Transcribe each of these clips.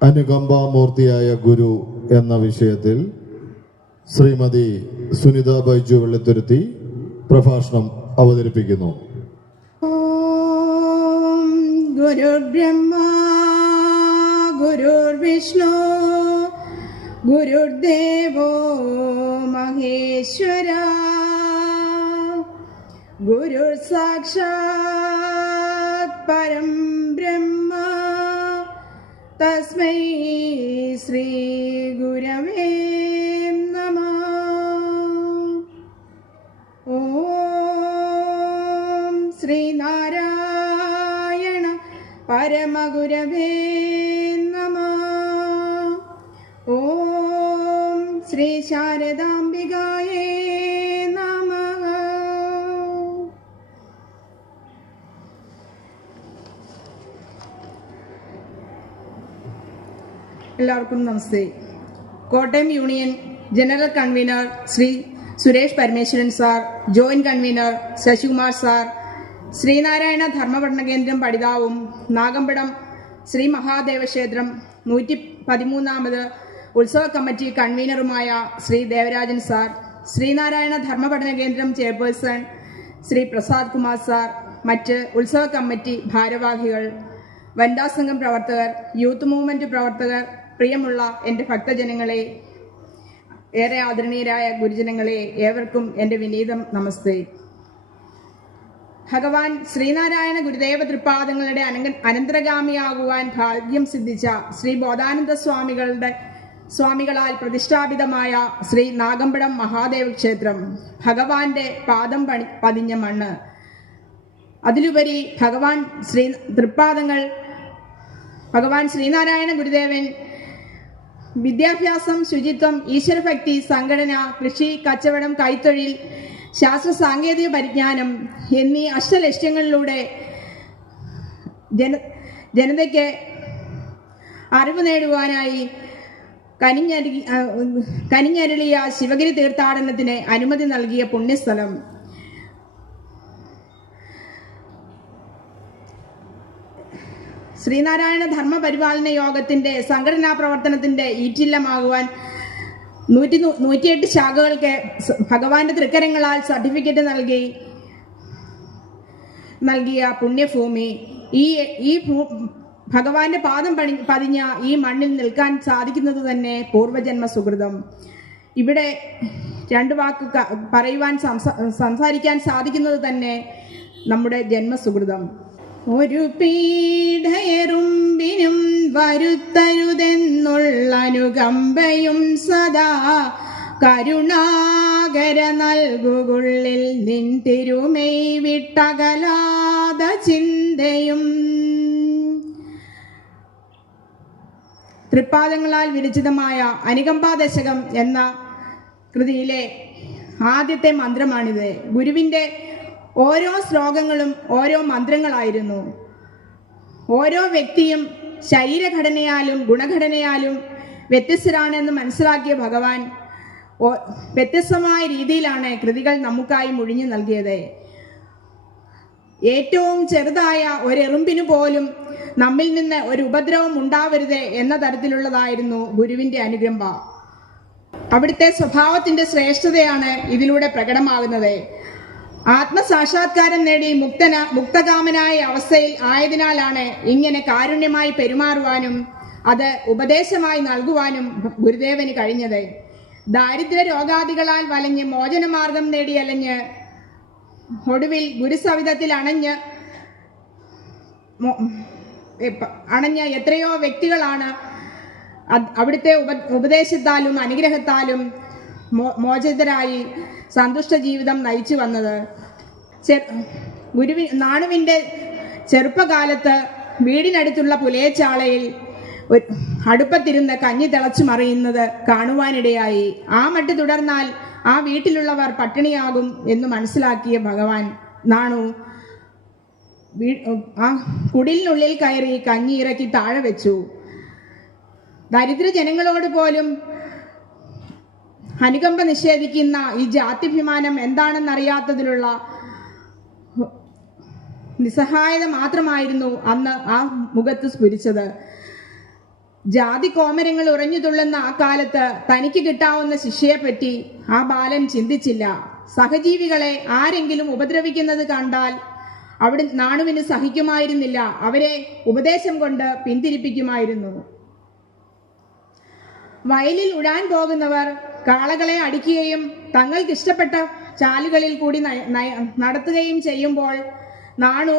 അനുകമ്പാമൂർത്തിയായ ഗുരു എന്ന വിഷയത്തിൽ ശ്രീമതി സുനിത ബൈജു വെള്ളിത്തുരുത്തി പ്രഭാഷണം അവതരിപ്പിക്കുന്നു. ഓം ഗുരുർബ്രഹ്മ ഗുരുർവിഷ്ണു ഗുരുർദേവോ മഹേശ്വര ഗുരുർ സാക്ഷാത് പരം ബ്രഹ്മ. തസ്മൈ ശ്രീ ഗുരവേ നമ. ഓം ശ്രീനാരായണ പരമഗുരവേ എല്ലാവർക്കും നമസ്തേ. Kottayam union general convener Shri Suresh Parameswaran sir joint convener Sasikumar sir Sreenarayana ധർമ്മപഠന കേന്ദ്രം പഠിതാവും നാഗമ്പടം ശ്രീ മഹാദേവ ക്ഷേത്രം നൂറ്റി പതിമൂന്നാമത് ഉത്സവ കമ്മിറ്റി കൺവീനറുമായ ശ്രീ ദേവരാജൻ സാർ ശ്രീനാരായണ ധർമ്മപഠന കേന്ദ്രം ചെയർപേഴ്സൺ ശ്രീ പ്രസാദ് കുമാർ സാർ മറ്റ് ഉത്സവ കമ്മിറ്റി ഭാരവാഹികൾ വനിതാ സംഘം പ്രവർത്തകർ യൂത്ത് മൂവ്മെന്റ് പ്രവർത്തകർ പ്രിയമുള്ള എന്റെ ഭക്തജനങ്ങളെ ഏറെ ആദരണീയരായ ഗുരുജനങ്ങളെ ഏവർക്കും എന്റെ വിനീതം നമസ്തേ. ഭഗവാൻ ശ്രീനാരായണ ഗുരുദേവ തൃപ്പാദങ്ങളുടെ അനങ്ക അനന്തരഗാമിയാകുവാൻ ഭാഗ്യം സിദ്ധിച്ച ശ്രീ ബോധാനന്ദ സ്വാമികളുടെ സ്വാമികളാൽ പ്രതിഷ്ഠാപിതമായ ശ്രീ നാഗമ്പടം മഹാദേവ ക്ഷേത്രം ഭഗവാന്റെ പാദം പണി പതിഞ്ഞ മണ്ണ്. അതിലുപരി ഭഗവാൻ ശ്രീ തൃപ്പാദങ്ങൾ ഭഗവാൻ ശ്രീനാരായണ ഗുരുദേവൻ വിദ്യാഭ്യാസം ശുചിത്വം ഈശ്വരഭക്തി സംഘടന കൃഷി കച്ചവടം കൈത്തൊഴിൽ ശാസ്ത്ര സാങ്കേതിക പരിജ്ഞാനം എന്നീ അഷ്ടലക്ഷ്യങ്ങളിലൂടെ ജന ജനതയ്ക്ക് അറിവ് നേടുവാനായി കനിഞ്ഞരി കനിഞ്ഞരളിയ ശിവഗിരി തീർത്ഥാടനത്തിന് അനുമതി നൽകിയ പുണ്യസ്ഥലം. ശ്രീനാരായണ ധർമ്മ പരിപാലന യോഗത്തിന്റെ സംഘടനാ പ്രവർത്തനത്തിന്റെ ഈറ്റില്ലമാകുവാൻ നൂറ്റി നൂറ്റിയെട്ട് ശാഖകൾക്ക് ഭഗവാന്റെ തൃക്കരങ്ങളാൽ സർട്ടിഫിക്കറ്റ് നൽകി നൽകിയ പുണ്യഭൂമി. ഈ ഈ ഭഗവാന്റെ പാദം പണി പതിഞ്ഞ ഈ മണ്ണിൽ നിൽക്കാൻ സാധിക്കുന്നത് തന്നെ പൂർവജന്മ സുഹൃതം. ഇവിടെ രണ്ട് വാക്ക് പറയുവാൻ സംസാരിക്കാൻ സാധിക്കുന്നത് തന്നെ നമ്മുടെ ജന്മസുഹൃതം. ഒരു പീഠയറുമ്പിനും വരുത്തരുതെന്നുള്ള അനുകമ്പയും സദാ കരുണാകര നൽകുകുള്ളിൽ നിൻ തിരുമൈ വിട്ടകലാത ചിന്തയും. തൃപ്പാദങ്ങളാൽ വിരചിതമായ അനുകമ്പാദശകം എന്ന കൃതിയിലെ ആദ്യത്തെ മന്ത്രമാണിത്. ഗുരുവിന്റെ ഓരോ ശ്ലോകങ്ങളും ഓരോ മന്ത്രങ്ങളായിരുന്നു. ഓരോ വ്യക്തിയും ശരീരഘടനയാലും ഗുണഘടനയാലും വ്യത്യസ്തരാണെന്ന് മനസ്സിലാക്കിയ ഭഗവാൻ വ്യത്യസ്തമായ രീതിയിലാണ് കൃതികൾ നമുക്കായി മുഴിഞ്ഞു നൽകിയത്. ഏറ്റവും ചെറുതായ ഒരെറുമ്പിനു പോലും നമ്മിൽ നിന്ന് ഒരു ഉപദ്രവം ഉണ്ടാവരുത് എന്ന തരത്തിലുള്ളതായിരുന്നു ഗുരുവിന്റെ അനുകമ്പ. അവിടുത്തെ സ്വഭാവത്തിന്റെ ശ്രേഷ്ഠതയാണ് ഇതിലൂടെ പ്രകടമാകുന്നത്. ആത്മസാക്ഷാത്കാരം നേടി മുക്തന മുക്തകാമനായ അവസ്ഥയിൽ ആയതിനാലാണ് ഇങ്ങനെ കാരുണ്യമായി പെരുമാറുവാനും അത് ഉപദേശമായി നൽകുവാനും ഗുരുദേവന് കഴിഞ്ഞത്. ദാരിദ്ര്യ രോഗാദികളാൽ വലഞ്ഞ് മോചനമാർഗം നേടി അലഞ്ഞ് ഒടുവിൽ ഗുരുസവിധത്തിൽ അണഞ്ഞ് അണഞ്ഞ എത്രയോ വ്യക്തികളാണ് അവിടുത്തെ ഉപ ഉപദേശത്താലും അനുഗ്രഹത്താലും മോചിതരായി സന്തുഷ്ട ജീവിതം നയിച്ചു വന്നത്. ഗുരുവി നാണുവിന്റെ ചെറുപ്പകാലത്ത് വീടിനടുത്തുള്ള പുലയച്ചാളയിൽ ഒരു അടുപ്പത്തിരുന്ന് കഞ്ഞി തിളച്ചു മറിയുന്നത് കാണുവാനിടയായി. ആ മട്ട് തുടർന്നാൽ ആ വീട്ടിലുള്ളവർ പട്ടിണിയാകും എന്ന് മനസ്സിലാക്കിയ ഭഗവാൻ നാണു ആ കുടിലിനുള്ളിൽ കയറി കഞ്ഞി ഇറക്കി താഴെ വെച്ചു. ദരിദ്ര ജനങ്ങളോട് പോലും അനുകമ്പ നിഷേധിക്കുന്ന ഈ ജാത്യഭിമാനം എന്താണെന്നറിയാത്തതിലുള്ള നിസ്സഹായത മാത്രമായിരുന്നു അന്ന് ആ മുഖത്ത് സ്ഫുരിച്ചത്. ജാതി കോമരങ്ങൾ ഉറഞ്ഞു തുള്ളുന്ന ആ കാലത്ത് തനിക്ക് കിട്ടാവുന്ന ശിക്ഷയെപ്പറ്റി ആ ബാലൻ ചിന്തിച്ചില്ല. സഹജീവികളെ ആരെങ്കിലും ഉപദ്രവിക്കുന്നത് കണ്ടാൽ അവിടെ നാണുവിന് സഹിക്കുമായിരുന്നില്ല. അവരെ ഉപദേശം കൊണ്ട് പിന്തിരിപ്പിക്കുമായിരുന്നു. വയലിൽ ഉഴാൻ പോകുന്നവർ കാളകളെ അടിക്കുകയും തങ്ങൾക്ക് ഇഷ്ടപ്പെട്ട ചാലുകളിൽ കൂടി നടത്തുകയും ചെയ്യുമ്പോൾ നാണു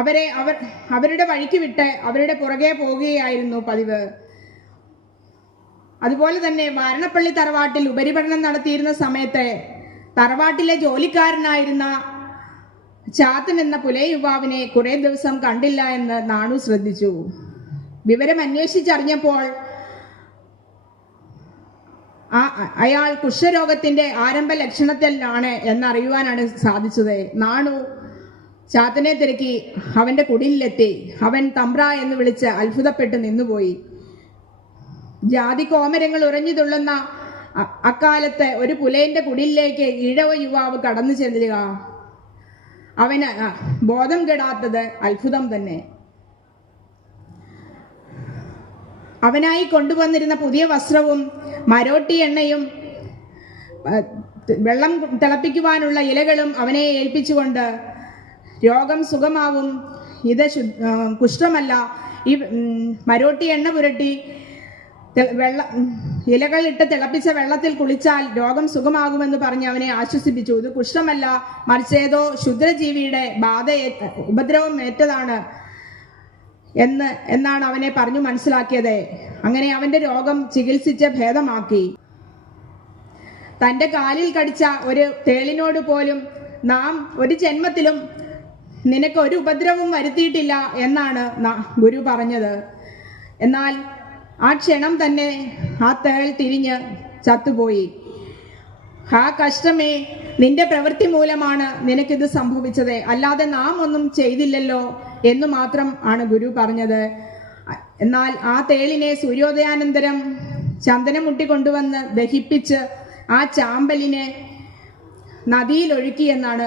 അവരെ അവർ അവരുടെ വഴിക്ക് വിട്ട് അവരുടെ പുറകെ പോവുകയായിരുന്നു പതിവ്. അതുപോലെ തന്നെ വാരണപ്പള്ളി തറവാട്ടിൽ ഉപരിപഠനം നടത്തിയിരുന്ന സമയത്ത് തറവാട്ടിലെ ജോലിക്കാരനായിരുന്ന ചാത്തൻ എന്ന പുലയ യുവാവിനെ കുറേ ദിവസം കണ്ടില്ല എന്ന് നാണു ശ്രദ്ധിച്ചു. വിവരം അന്വേഷിച്ചറിഞ്ഞപ്പോൾ ആ അയാൾ കുഷ്ഠരോഗത്തിന്റെ ആരംഭ ലക്ഷണത്തിലാണ് എന്നറിയുവാനാണ് സാധിച്ചത്. നാണു ചാത്തനെ തിരക്കി അവന്റെ കുടിലിലെത്തി. അവൻ തമ്പ്ര എന്ന് വിളിച്ച് അത്ഭുതപ്പെട്ട് നിന്നുപോയി. ജാതി കോമരങ്ങൾ ഉറഞ്ഞു തുള്ളുന്ന അക്കാലത്ത് ഒരു പുലയന്റെ കുടിലേക്ക് ഇഴവ യുവാവ് കടന്നു ചെല്ലുക. അവന് ബോധം കെടാത്തത് അത്ഭുതം തന്നെ. അവനായി കൊണ്ടുവന്നിരുന്ന പുതിയ വസ്ത്രവും മരോട്ടി എണ്ണയും വെള്ളം തിളപ്പിക്കുവാനുള്ള ഇലകളും അവനെ ഏൽപ്പിച്ചുകൊണ്ട് രോഗം സുഖമാവും. ഇത് കുഷ്ഠമല്ല. ഈ മരോട്ടി എണ്ണ പുരട്ടി വെള്ള ഇലകളിട്ട് തിളപ്പിച്ച വെള്ളത്തിൽ കുളിച്ചാൽ രോഗം സുഖമാകുമെന്ന് പറഞ്ഞ് അവനെ ആശ്വസിപ്പിച്ചു. ഇത് കുഷ്ഠമല്ല മറിച്ചേതോ ശുദ്രജീവിയുടെ ബാധ ഉപദ്രവം ഏറ്റതാണ് എന്ന് എന്നാണ് അവനെ പറഞ്ഞു മനസ്സിലാക്കിയത്. അങ്ങനെ അവന്റെ രോഗം ചികിത്സിച്ച് ഭേദമാക്കി. തന്റെ കാലിൽ കടിച്ച ഒരു തേളിനോട് പോലും നാം ഒരു ജന്മത്തിലും നിനക്ക് ഒരു ഉപദ്രവവും വരുത്തിയിട്ടില്ല എന്നാണ് ഗുരു പറഞ്ഞത്. എന്നാൽ ആ ക്ഷണം തന്നെ ആ തേൾ തിരിഞ്ഞ് ചത്തുപോയി. ആ കഷ്ടമേ നിന്റെ പ്രവൃത്തി മൂലമാണ് നിനക്കിത് സംഭവിച്ചത്. അല്ലാതെ നാം ഒന്നും ചെയ്തില്ലല്ലോ എന്ന് മാത്രം ആണ് ഗുരു പറഞ്ഞത്. എന്നാൽ ആ തേളിനെ സൂര്യോദയാനന്തരം ചന്ദനമുട്ടി കൊണ്ടുവന്ന് ദഹിപ്പിച്ച് ആ ചാമ്പലിനെ നദിയിലൊഴുക്കി എന്നാണ്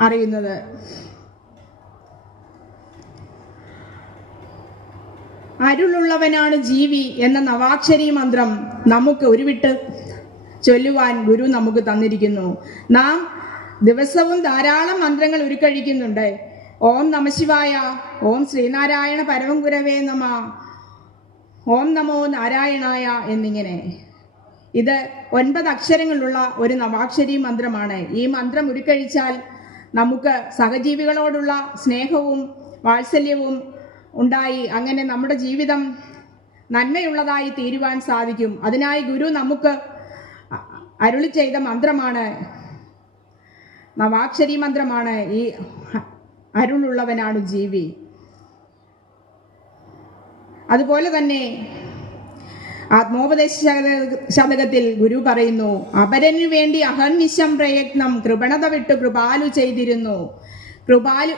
അറിയുന്നത്. അരുളുള്ളവനാണ് ജീവി എന്ന നവാക്ഷരി മന്ത്രം നമുക്ക് ഉരുവിട്ട് ചൊല്ലുവാൻ ഗുരു നമുക്ക് തന്നിരിക്കുന്നു. നാം ദിവസവും ധാരാളം മന്ത്രങ്ങൾ ഉരുക്കഴിക്കുന്നുണ്ട്. ഓം നമശിവായ ഓം ശ്രീനാരായണ പരമം ഗുരവേ നമ. ഓം നമോ നാരായണായ എന്നിങ്ങനെ. ഇത് ഒൻപത് അക്ഷരങ്ങളുള്ള ഒരു നവാക്ഷരി മന്ത്രമാണ്. ഈ മന്ത്രം ഉരുക്കഴിച്ചാൽ നമുക്ക് സഹജീവികളോടുള്ള സ്നേഹവും വാത്സല്യവും ഉണ്ടായി. അങ്ങനെ നമ്മുടെ ജീവിതം നന്മയുള്ളതായി തീരുവാൻ സാധിക്കും. അതിനായി ഗുരു നമുക്ക് അരുളി ചെയ്ത മന്ത്രമാണ്. നവാക്ഷരി മന്ത്രമാണ്. ഈ അരുളുള്ളവനാണ് ജീവി. അതുപോലെ തന്നെ ആത്മോപദേശ ശതക- ശതകത്തിൽ ഗുരു പറയുന്നു അപരനു വേണ്ടി അഹർനിശം പ്രയത്നം കൃപണത വിട്ട് കൃപാലു ചെയ്തിരുന്നു. കൃപാലു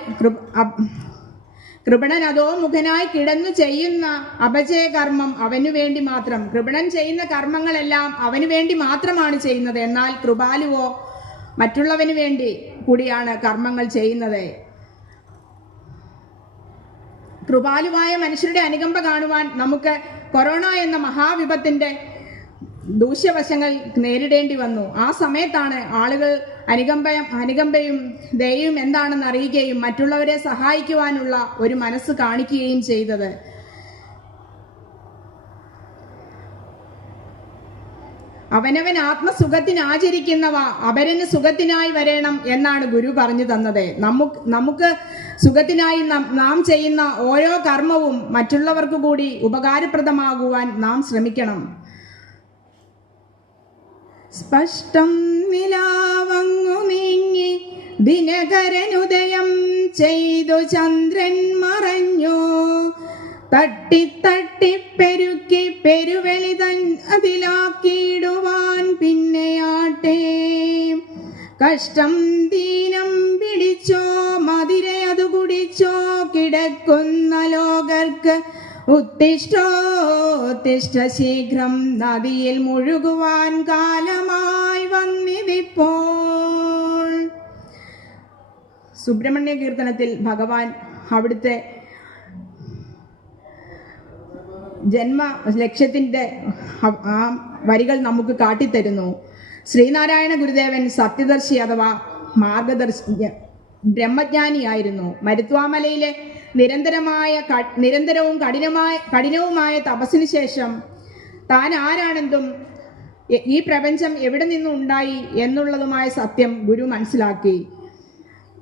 കൃപണൻ അതോ മുഖനായി കിടന്നു ചെയ്യുന്ന അപജയകർമ്മം അവനു വേണ്ടി മാത്രം. കൃപണൻ ചെയ്യുന്ന കർമ്മങ്ങളെല്ലാം അവനു വേണ്ടി മാത്രമാണ് ചെയ്യുന്നത്. എന്നാൽ കൃപാലുവോ മറ്റുള്ളവന് വേണ്ടി കൂടിയാണ് കർമ്മങ്ങൾ ചെയ്യുന്നത്. കൃപാലുവായ മനുഷ്യരുടെ അനുകമ്പ കാണുവാൻ നമുക്ക് കൊറോണ എന്ന മഹാവിപത്തിന്റെ ദൂഷ്യവശങ്ങൾ നേരിടേണ്ടി വന്നു. ആ സമയത്താണ് ആളുകൾ അനുകമ്പ അനുകമ്പയും ദയയും എന്താണെന്ന് അറിയുകയും മറ്റുള്ളവരെ സഹായിക്കുവാനുള്ള ഒരു മനസ്സ് കാണിക്കുകയും ചെയ്തത്. അവനവൻ ആത്മസുഖത്തിന് ആചരിക്കുന്നവ അപരന് സുഖത്തിനായി വരണം എന്നാണ് ഗുരു പറഞ്ഞു തന്നത്. നമുക്ക് നമുക്ക് സുഖത്തിനായി നാം ചെയ്യുന്ന ഓരോ കർമ്മവും മറ്റുള്ളവർക്ക് കൂടി ഉപകാരപ്രദമാകുവാൻ നാം ശ്രമിക്കണം. സ്പഷ്ടം നിലാവങ്ങു നീങ്ങി ദിനകരനുദയം ചെയ്തു ചന്ദ്രൻ മറഞ്ഞു. തട്ടി തട്ടി പെരുക്കി പെരുവെളി തൻ അതിലാക്കിയിടുവാൻ പിന്നെയാട്ടെ. കഷ്ടം ദീനം പിടിച്ചോ മതിര അത് കുടിച്ചോ കിടക്കുന്ന ലോകർക്ക് ഉത്തിഷ്ടോത്തിഷ്ട ശീഘ്രം നദിയിൽ മുഴുകുവാൻ കാലമായി വന്നിതിപ്പോൾ സുബ്രഹ്മണ്യ കീർത്തനത്തിൽ ഭഗവാൻ അവിടുത്തെ ജന്മ ലക്ഷ്യത്തിന്റെ ആ- വരികൾ നമുക്ക് കാട്ടിത്തരുന്നു. ശ്രീനാരായണ ഗുരുദേവൻ സത്യദർശി അഥവാ മാർഗദർശി ബ്രഹ്മജ്ഞാനിയായിരുന്നു. മരുത്വാമലയിലെ നിരന്തരമായ നിരന്തരവും കഠിനമായ കഠിനവുമായ തപസ്സിന് ശേഷം താൻ ആരാണെന്തും ഈ പ്രപഞ്ചം എവിടെ നിന്നും ഉണ്ടായി എന്നുള്ളതുമായ സത്യം ഗുരു മനസ്സിലാക്കി.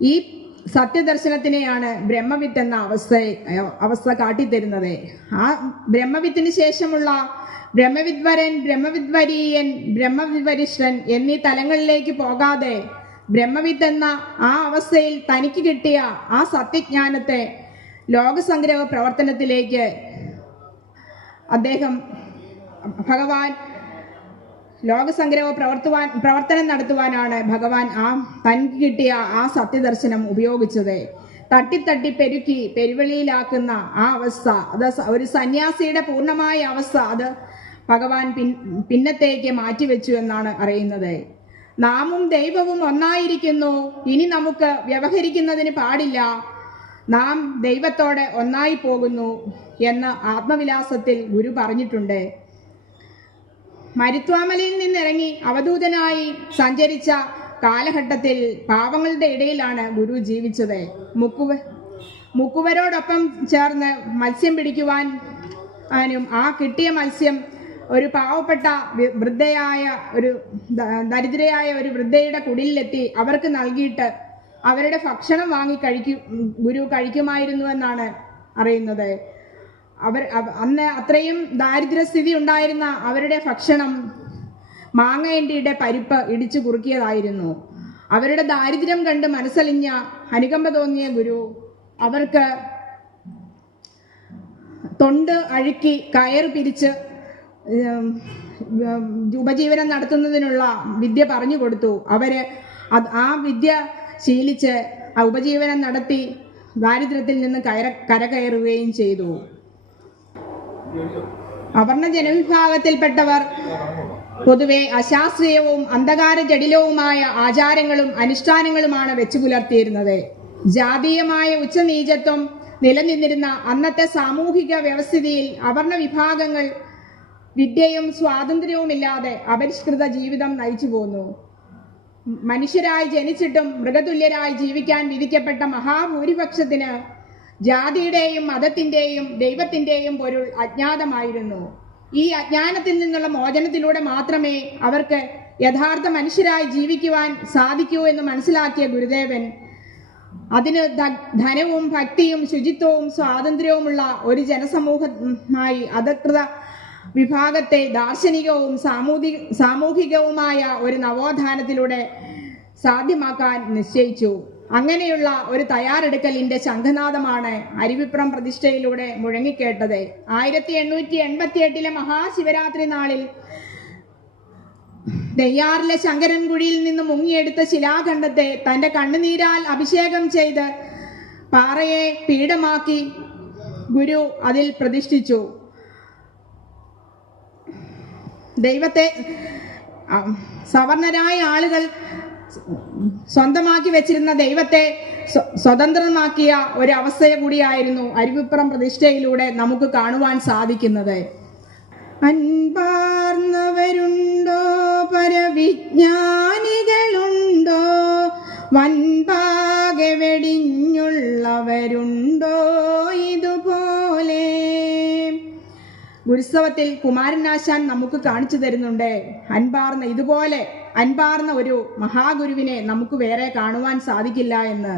ഈ സത്യദർശനത്തിനെയാണ് ബ്രഹ്മവിത്ത് എന്ന അവസ്ഥ അവസ്ഥ കാട്ടിത്തരുന്നത്. ആ ബ്രഹ്മവിത്തിന് ശേഷമുള്ള ബ്രഹ്മവിദ്വരൻ ബ്രഹ്മവിദ്വരീയൻ ബ്രഹ്മവിവരിഷ്ഠൻ എന്നീ തലങ്ങളിലേക്ക് പോകാതെ ബ്രഹ്മവിത്ത് എന്ന ആ അവസ്ഥയിൽ തനിക്ക് കിട്ടിയ ആ സത്യജ്ഞാനത്തെ ലോകസംഗ്രഹ പ്രവർത്തനത്തിലേക്ക് അദ്ദേഹം ഭഗവാൻ ലോകസംഗ്രഹ പ്രവർത്തുവാൻ പ്രവർത്തനം നടത്തുവാനാണ് ഭഗവാൻ ആ തനിക്ക് കിട്ടിയ ആ സത്യദർശനം ഉപയോഗിച്ചത്. തട്ടിത്തട്ടി പെരുക്കി പെരുവെളിയിലാക്കുന്ന ആ അവസ്ഥ അത് ഒരു സന്യാസിയുടെ പൂർണമായ അവസ്ഥ അത് ഭഗവാൻ പിൻ പിന്നത്തേക്ക് മാറ്റിവെച്ചു എന്നാണ് അറിയുന്നത്. നാമും ദൈവവും ഒന്നായിരിക്കുന്നു. ഇനി നമുക്ക് വ്യവഹരിക്കുന്നതിന് പാടില്ല. നാം ദൈവത്തോടെ ഒന്നായി പോകുന്നു എന്ന് ആത്മവിലാസത്തിൽ ഗുരു പറഞ്ഞിട്ടുണ്ട്. മരുത്വാമലയിൽ നിന്നിറങ്ങി അവധൂതനായി സഞ്ചരിച്ച കാലഘട്ടത്തിൽ പാവങ്ങളുടെ ഇടയിലാണ് ഗുരു ജീവിച്ചത്. മുക്കുവ മുക്കുവരോടൊപ്പം ചേർന്ന് മത്സ്യം പിടിക്കുവാൻ ആനും ആ കിട്ടിയ മത്സ്യം ഒരു പാവപ്പെട്ട വൃദ്ധയായ ഒരു ദരിദ്രയായ ഒരു വൃദ്ധയുടെ കുടിലെത്തി അവർക്ക് നൽകിയിട്ട് അവരുടെ ഭക്ഷണം വാങ്ങി കഴിക്കും ഗുരു കഴിക്കുമായിരുന്നു എന്നാണ് അറിയുന്നത്. അവർ അവ- അന്ന് അത്രയും ദാരിദ്ര്യസ്ഥിതി ഉണ്ടായിരുന്ന അവരുടെ ഭക്ഷണം മാങ്ങയന്റെ പരിപ്പ് ഇടിച്ചു കുറുക്കിയതായിരുന്നു. അവരുടെ ദാരിദ്ര്യം കണ്ട് മനസ്സലിഞ്ഞ അനുകമ്പ തോന്നിയ ഗുരു അവർക്ക് തൊണ്ട് അഴുക്കി കയർ പിരിച്ച് ഉപജീവനം നടത്തുന്നതിനുള്ള വിദ്യ പറഞ്ഞു കൊടുത്തു. അവർ ആ വിദ്യ ശീലിച്ച് ഉപജീവനം നടത്തി ദാരിദ്ര്യത്തിൽ നിന്ന് കയറ കരകയറുകയും ചെയ്തു. അവർണ ജനവിഭാഗത്തിൽപ്പെട്ടവർ പൊതുവെ അശാസ്ത്രീയവും അന്ധകാര ജടിലവുമായ ആചാരങ്ങളും അനുഷ്ഠാനങ്ങളുമാണ് വെച്ചു പുലർത്തിയിരുന്നത്. ജാതീയമായ ഉച്ചനീചത്വം നിലനിന്നിരുന്ന അന്നത്തെ സാമൂഹിക വ്യവസ്ഥിതിയിൽ അവർണ വിഭാഗങ്ങൾ വിദ്യയും സ്വാതന്ത്ര്യവുമില്ലാതെ അപരിഷ്കൃത ജീവിതം നയിച്ചു പോന്നു. മനുഷ്യരായി ജനിച്ചിട്ടും മൃഗതുല്യരായി ജീവിക്കാൻ വിധിക്കപ്പെട്ട മഹാഭൂരിപക്ഷത്തിന് ജാതിയുടെയും മതത്തിന്റെയും ദൈവത്തിന്റെയും പൊരുൾ അജ്ഞാതമായിരുന്നു. ഈ അജ്ഞാനത്തിൽ നിന്നുള്ള മോചനത്തിലൂടെ മാത്രമേ അവർക്ക് യഥാർത്ഥ മനുഷ്യരായി ജീവിക്കുവാൻ സാധിക്കൂ എന്ന് മനസ്സിലാക്കിയ ഗുരുദേവൻ അതിന് ധനവും ഭക്തിയും ശുചിത്വവും സ്വാതന്ത്ര്യവുമുള്ള ഒരു ജനസമൂഹമായി അധകൃത വിഭാഗത്തെ ദാർശനികവും സാമൂഹിക സാമൂഹികവുമായ ഒരു നവോത്ഥാനത്തിലൂടെ സാധ്യമാക്കാൻ നിശ്ചയിച്ചു. അങ്ങനെയുള്ള ഒരു തയ്യാറെടുക്കലിന്റെ ശംഖനാദമാണ് അരുവിപ്പുറം പ്രതിഷ്ഠയിലൂടെ മുഴങ്ങിക്കേട്ടത്. ആയിരത്തി എണ്ണൂറ്റി എൺപത്തി എട്ടിലെ മഹാശിവരാത്രി നാളിൽ നെയ്യാറിലെ ശങ്കരൻകുഴിയിൽ നിന്ന് മുങ്ങിയെടുത്ത ശിലാഖണ്ഡത്തെ തന്റെ കണ്ണുനീരാൽ അഭിഷേകം ചെയ്ത് പാറയെ പീഠമാക്കി ഗുരു അതിൽ പ്രതിഷ്ഠിച്ചു. ദൈവത്തെ സവർണരായ ആളുകൾ സ്വന്തമാക്കി വെച്ചിരുന്ന ദൈവത്തെ സ്വതന്ത്രമാക്കിയ ഒരു അവസ്ഥയെ കൂടിയായിരുന്നു അരുവിപ്പുറം പ്രതിഷ്ഠയിലൂടെ നമുക്ക് കാണുവാൻ സാധിക്കുന്നത്. അൻപാർന്നവരുണ്ടോ? പരവിജ്ഞാനികളുണ്ടോ? വൻപാകെ വെടിഞ്ഞുള്ളവരുണ്ടോ? ഉത്സവത്തിൽ കുമാരനാശാൻ നമുക്ക് കാണിച്ചു തരുന്നുണ്ട്. അൻപാർന്ന ഇതുപോലെ അൻപാർന്ന ഒരു മഹാഗുരുവിനെ നമുക്ക് വേറെ കാണുവാൻ സാധിക്കില്ല എന്ന്.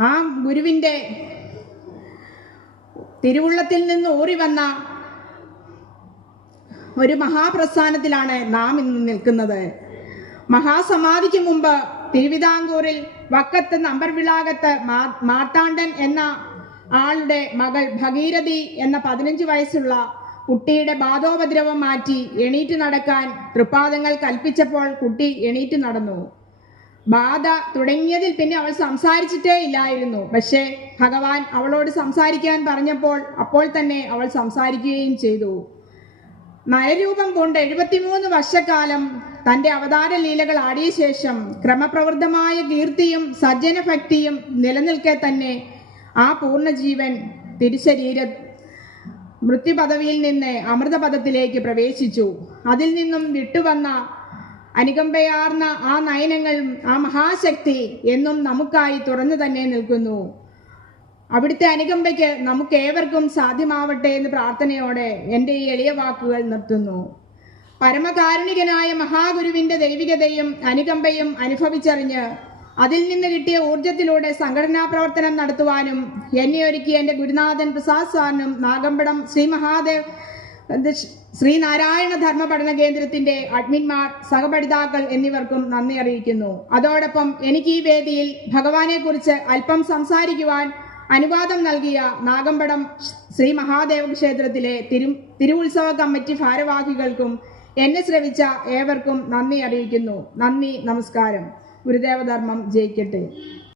ആ ഗുരുവിന്റെ തിരുവുള്ളത്തിൽ നിന്ന് ഊറി വന്ന ഒരു മഹാപ്രസ്ഥാനത്തിലാണ് നാം ഇന്ന് നിൽക്കുന്നത്. മഹാസമാധിക്ക് മുമ്പ് തിരുവിതാംകൂറിൽ വക്കത്ത് നമ്പർവിളാകത്ത് മാർത്താണ്ഡൻ എന്ന ആളുടെ മകൾ ഭഗീരഥി എന്ന പതിനഞ്ച് വയസ്സുള്ള കുട്ടിയുടെ ബാധോപദ്രവം മാറ്റി എണീറ്റ് നടക്കാൻ തൃപ്പാദങ്ങൾ കൽപ്പിച്ചപ്പോൾ കുട്ടി എണീറ്റ് നടന്നു. ബാധ തുടങ്ങിയതിൽ പിന്നെ അവൾ സംസാരിച്ചിട്ടേ ഇല്ലായിരുന്നു. പക്ഷേ ഭഗവാൻ അവളോട് സംസാരിക്കാൻ പറഞ്ഞപ്പോൾ അപ്പോൾ തന്നെ അവൾ സംസാരിക്കുകയും ചെയ്തു. നയരൂപം കൊണ്ട് എഴുപത്തിമൂന്ന് വർഷക്കാലം തന്റെ അവതാര ലീലകൾ ആടിയ ശേഷം ക്രമപ്രവൃദ്ധമായ കീർത്തിയും സജ്ജനഭക്തിയും നിലനിൽക്കെ തന്നെ ആ പൂർണജീവൻ തിരുശരീര മൃത്യുപദവിയിൽ നിന്ന് അമൃതപദത്തിലേക്ക് പ്രവേശിച്ചു. അതിൽ നിന്നും വിട്ടുവന്ന അനുകമ്പയാർന്ന ആ നയനങ്ങൾ ആ മഹാശക്തി എന്നും നമുക്കായി തുറന്നു തന്നെ നിൽക്കുന്നു. അവിടുത്തെ അനുകമ്പയ്ക്ക് നമുക്ക് ഏവർക്കും സാധ്യമാവട്ടെ എന്ന് പ്രാർത്ഥനയോടെ എന്റെ ഈ എളിയ വാക്കുകൾ നിർത്തുന്നു. പരമകാരുണികനായ മഹാഗുരുവിന്റെ ദൈവികതയും അനുകമ്പയും അനുഭവിച്ചറിഞ്ഞ് അതിൽ നിന്ന് കിട്ടിയ ഊർജത്തിലൂടെ സംഘടനാ പ്രവർത്തനം നടത്തുവാനും എന്നെ ഒരുക്കി എന്റെ ഗുരുനാഥൻ പ്രസാദ് സാറിനും നാഗമ്പടം ശ്രീ മഹാദേവ് ശ്രീനാരായണ ധർമ്മ പഠന കേന്ദ്രത്തിന്റെ അഡ്മിന്മാർ സഹപഠിതാക്കൾ എന്നിവർക്കും നന്ദി അറിയിക്കുന്നു. അതോടൊപ്പം എനിക്ക് ഈ വേദിയിൽ ഭഗവാനെക്കുറിച്ച് അല്പം സംസാരിക്കുവാൻ അനുവാദം നൽകിയ നാഗമ്പടം ശ്രീ മഹാദേവ ക്ഷേത്രത്തിലെ തിരു തിരുവുത്സവ കമ്മിറ്റി ഭാരവാഹികൾക്കും എന്നെ ശ്രവിച്ച ഏവർക്കും നന്ദി അറിയിക്കുന്നു. നന്ദി നമസ്കാരം. ഗുരുദേവധർമ്മം ജയിക്കട്ടെ.